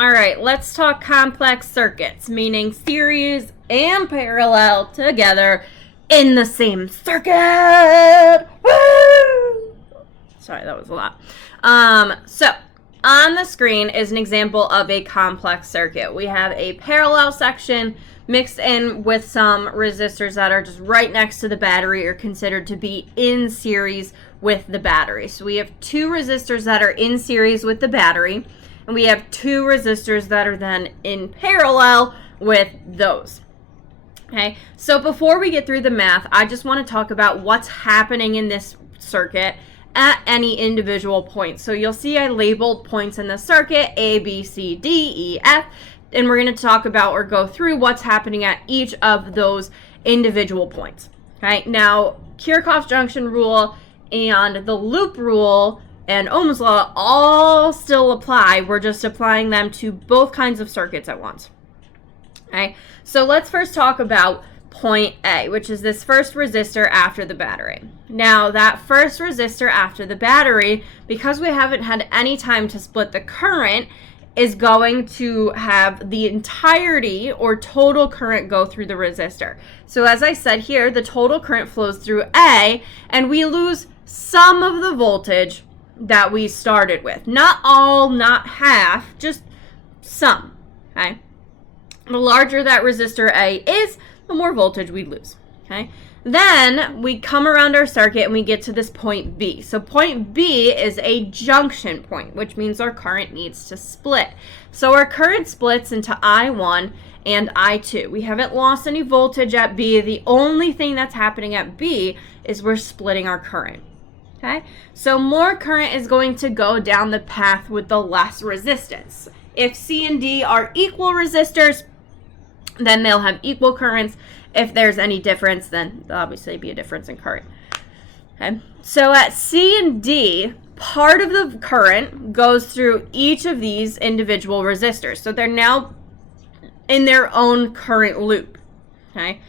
All right, let's talk complex circuits, meaning series and parallel together in the same circuit. Woo! Sorry, that was a lot. So on the screen is an example of a complex circuit. We have a parallel section mixed in with some resistors that are just right next to the battery or considered to be in series with the battery. So we have two resistors that are in series with the battery, and we have two resistors that are then in parallel with those. Okay, so before we get through the math, I just want to talk about what's happening in this circuit at any individual point. So you'll see I labeled points in the circuit, A, B, C, D, E, F, and we're going to talk about or go through what's happening at each of those individual points. Okay, now Kirchhoff's junction rule and the loop rule and Ohm's law all still apply. We're just applying them to both kinds of circuits at once. Okay, so let's first talk about point A, which is this first resistor after the battery. Now, that first resistor after the battery, because we haven't had any time to split the current, is going to have the entirety or total current go through the resistor. So as I said here, the total current flows through A, and we lose some of the voltage that we started with. Not all, not half, just some, okay? The larger that resistor A is, the more voltage we lose, okay? Then we come around our circuit and we get to this point B. So point B is a junction point, which means our current needs to split. So our current splits into I1 and I2. We haven't lost any voltage at B. The only thing that's happening at B is we're splitting our current. Okay? So more current is going to go down the path with the less resistance. If C and D are equal resistors, then they'll have equal currents. If there's any difference, then there'll obviously be a difference in current. Okay, so at C and D, part of the current goes through each of these individual resistors. So they're now in their own current loop. Okay,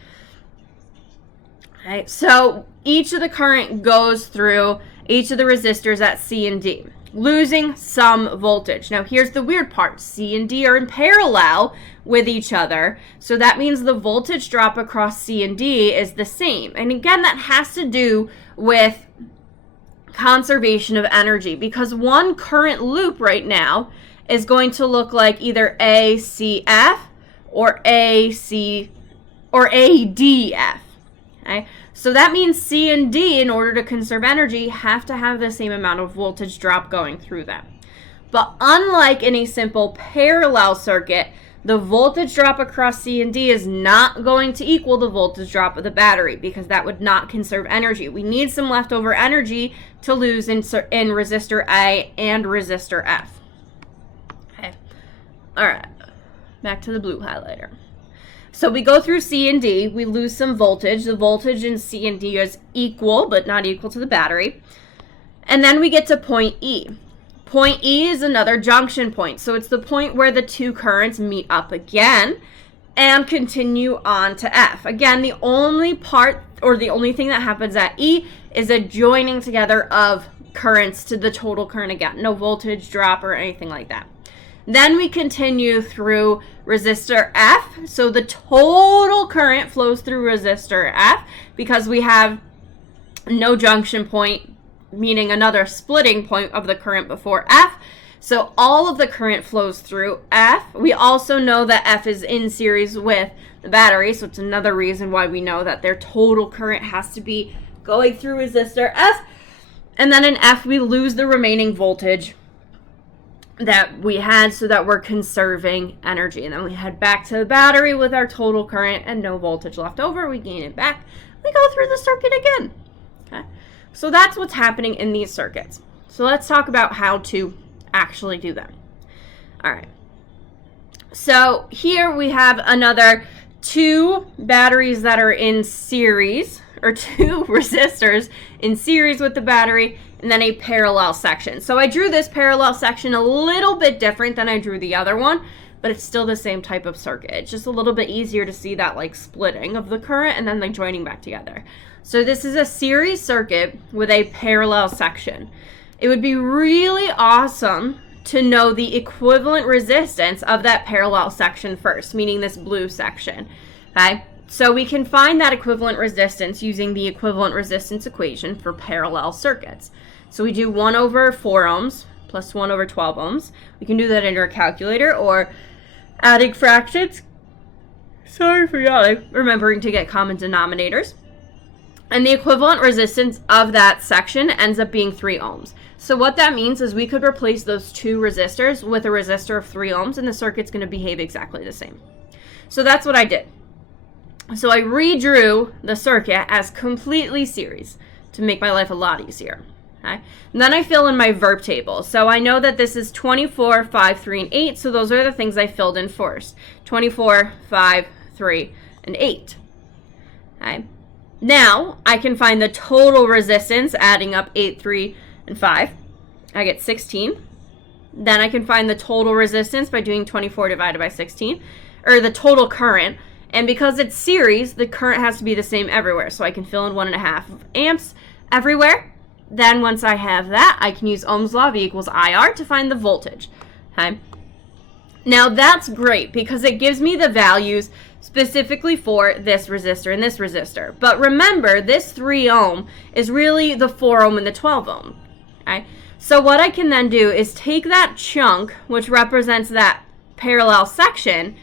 so each of the current goes through each of the resistors at C and D, losing some voltage. Now here's the weird part. C and D are in parallel with each other, so that means the voltage drop across C and D is the same. And again, that has to do with conservation of energy, because one current loop right now is going to look like either ACF or AC or ADF. Okay? So that means C and D, in order to conserve energy, have to have the same amount of voltage drop going through them. But unlike in a simple parallel circuit, the voltage drop across C and D is not going to equal the voltage drop of the battery, because that would not conserve energy. We need some leftover energy to lose in resistor A and resistor F. Okay. All right. Back to the blue highlighter. So we go through C and D, we lose some voltage. The voltage in C and D is equal, but not equal to the battery. And then we get to point E. Point E is another junction point. So it's the point where the two currents meet up again and continue on to F. Again, the only part or the only thing that happens at E is a joining together of currents to the total current again. No voltage drop or anything like that. Then we continue through resistor F. So the total current flows through resistor F because we have no junction point, meaning another splitting point of the current before F. So all of the current flows through F. We also know that F is in series with the battery, so it's another reason why we know that their total current has to be going through resistor F. And then in F, we lose the remaining voltage that we had so that we're conserving energy. And then we head back to the battery with our total current and no voltage left over. We gain it back. We go through the circuit again. Okay, so that's what's happening in these circuits. So let's talk about how to actually do them. All right. So here we have another two batteries that are in series, or two resistors in series with the battery, and then a parallel section. So I drew this parallel section a little bit different than I drew the other one, but it's still the same type of circuit. It's just a little bit easier to see that like splitting of the current and then like joining back together. So this is a series circuit with a parallel section. It would be really awesome to know the equivalent resistance of that parallel section first, meaning this blue section, okay? So we can find that equivalent resistance using the equivalent resistance equation for parallel circuits. So we do 1 over 4 ohms plus 1 over 12 ohms. We can do that in our calculator or adding fractions. Sorry for yawning. Remembering to get common denominators. And the equivalent resistance of that section ends up being 3 ohms. So what that means is we could replace those two resistors with a resistor of 3 ohms and the circuit's going to behave exactly the same. So that's what I did. So I redrew the circuit as completely series to make my life a lot easier. Okay? And then I fill in my verb table. So I know that this is 24, 5, 3, and 8. So those are the things I filled in first. 24, 5, 3, and 8. Okay? Now I can find the total resistance adding up 8, 3, and 5. I get 16. Then I can find the total resistance by doing 24 divided by 16, or the total current. And because it's series, the current has to be the same everywhere. So I can fill in 1.5 amps everywhere. Then once I have that, I can use Ohm's law, V equals IR, to find the voltage. Okay. Now that's great because it gives me the values specifically for this resistor and this resistor. But remember, this 3 ohm is really the 4 ohm and the 12 ohm. Okay. So what I can then do is take that chunk, which represents that parallel section,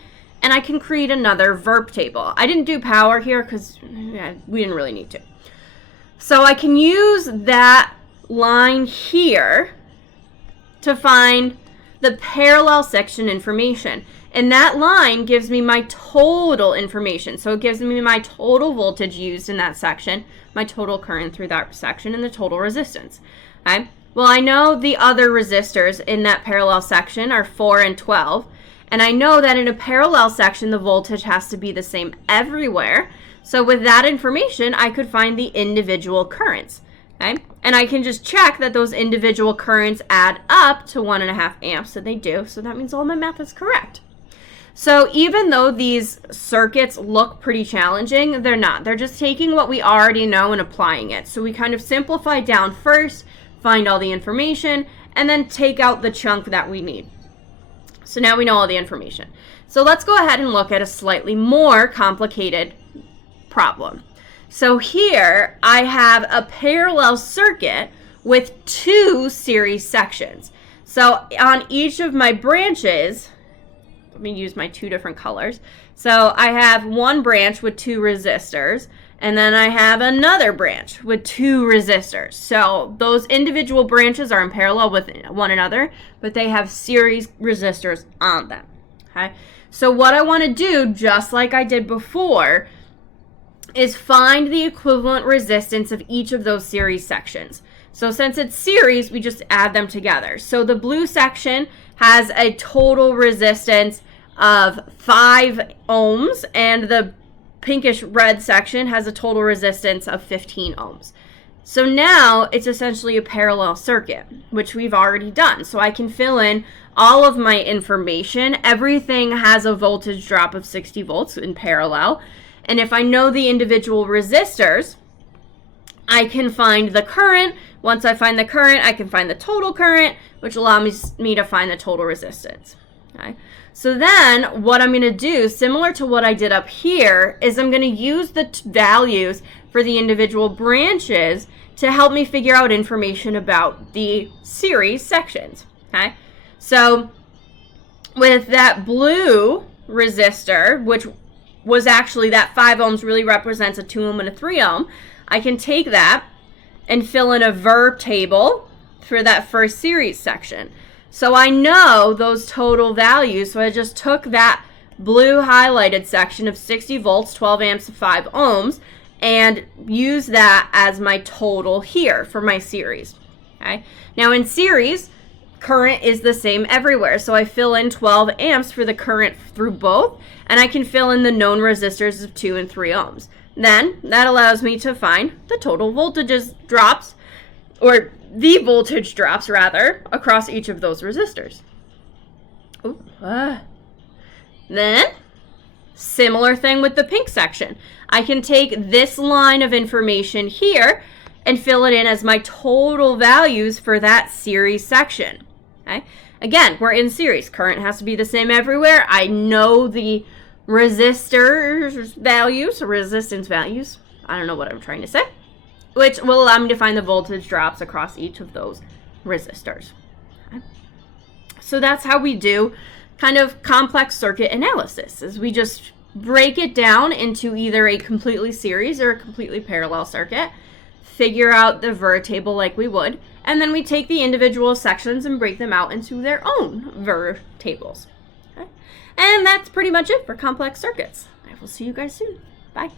and I can create another verb table. I didn't do power here because we didn't really need to. So I can use that line here to find the parallel section information. And that line gives me my total information. So it gives me my total voltage used in that section, my total current through that section, and the total resistance. Okay? Well, I know the other resistors in that parallel section are 4 and 12. And I know that in a parallel section, the voltage has to be the same everywhere. So with that information, I could find the individual currents, okay? And I can just check that those individual currents add up to 1.5 amps, and they do, so that means all my math is correct. So even though these circuits look pretty challenging, they're not. They're just taking what we already know and applying it. So we kind of simplify down first, find all the information, and then take out the chunk that we need. So now we know all the information. So let's go ahead and look at a slightly more complicated problem. So here I have a parallel circuit with 2 series sections. So on each of my branches, let me use my 2 different colors. So I have one branch with 2 resistors, and then I have another branch with 2 resistors. So those individual branches are in parallel with one another, but they have series resistors on them. Okay? So what I want to do, just like I did before, is find the equivalent resistance of each of those series sections. So since it's series, we just add them together. So the blue section has a total resistance of 5 ohms, and the pinkish red section has a total resistance of 15 ohms. So now it's essentially a parallel circuit, which we've already done. So I can fill in all of my information. Everything has a voltage drop of 60 volts in parallel. And if I know the individual resistors, I can find the current. Once I find the current, I can find the total current, which allows me to find the total resistance. Okay? So then what I'm going to do, similar to what I did up here, is I'm going to use the values for the individual branches to help me figure out information about the series sections. Okay? So with that blue resistor, which was actually that 5 ohms really represents a 2 ohm and a 3 ohm, I can take that and fill in a verb table for that first series section. So I know those total values, so I just took that blue highlighted section of 60 volts, 12 amps, 5 ohms, and use that as my total here for my series. Okay? Now in series, current is the same everywhere, so I fill in 12 amps for the current through both, and I can fill in the known resistors of 2 and 3 ohms. Then that allows me to find the total voltages drops, or the voltage drops rather, across each of those resistors. Then, similar thing with the pink section. I can take this line of information here and fill it in as my total values for that series section. Okay? Again, we're in series. Current has to be the same everywhere. I know the resistance values. I don't know what I'm trying to say. Which will allow me to find the voltage drops across each of those resistors. Okay. So that's how we do kind of complex circuit analysis, is we just break it down into either a completely series or a completely parallel circuit, figure out the VIR table like we would, and then we take the individual sections and break them out into their own VIR tables. Okay? And that's pretty much it for complex circuits. I will see you guys soon. Bye.